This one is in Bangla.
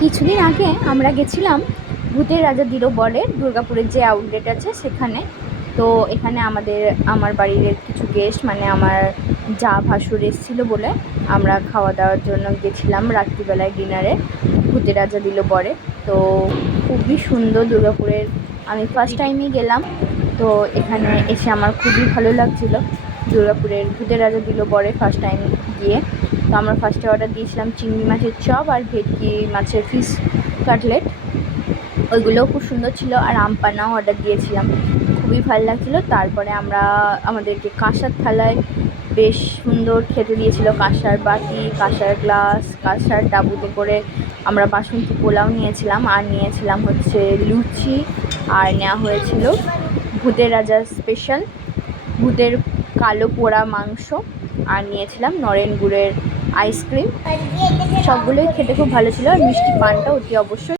কিছুদিন আগে আমরা গেছিলাম ভূতের রাজা দিরোবরের দুর্গাপুরের যে আউটলেট আছে সেখানে। তো এখানে আমাদের, আমার বাড়ির কিছু গেস্ট মানে আমার যা ভাসুর এসেছিল বলে আমরা খাওয়া দাওয়ার জন্য গেছিলাম রাত্রিবেলায় ডিনারে ভূতের রাজা দিল বরে তো খুবই সুন্দর দুর্গাপুরের, আমি ফার্স্ট টাইমই গেলাম। তো এখানে এসে আমার খুবই ভালো লাগছিল। দুর্গাপুরের ভূতের রাজা দিল বরে ফার্স্ট টাইম গিয়ে। তো আমরা ফার্স্টে অর্ডার দিয়েছিলাম চিংড়ি মাছের চপ আর ভেটকি মাছের ফিশ কাটলেট ওইগুলোও খুব সুন্দর ছিল আর আম পানাও অর্ডার দিয়েছিলাম। খুবই ভালো লাগছিল। তারপরে আমরা আমাদেরকে কাঁসার থালায় বেশ সুন্দর খেতে দিয়েছিল কাঁসার বাটি, কাঁসার গ্লাস কাঁসার ডাবুতে করে আমরা বাসন্তী পোলাও নিয়েছিলাম আর নিয়েছিলাম হচ্ছে লুচি। আর নেওয়া হয়েছিল ভূতের রাজা স্পেশাল ভূতের কালো পোড়া মাংস আর নিয়েছিলাম নরেন গুড়ের আইসক্রিম সবগুলোই খেতে খুব ভালো ছিল আর মিষ্টি পানটা অতি অবশ্যই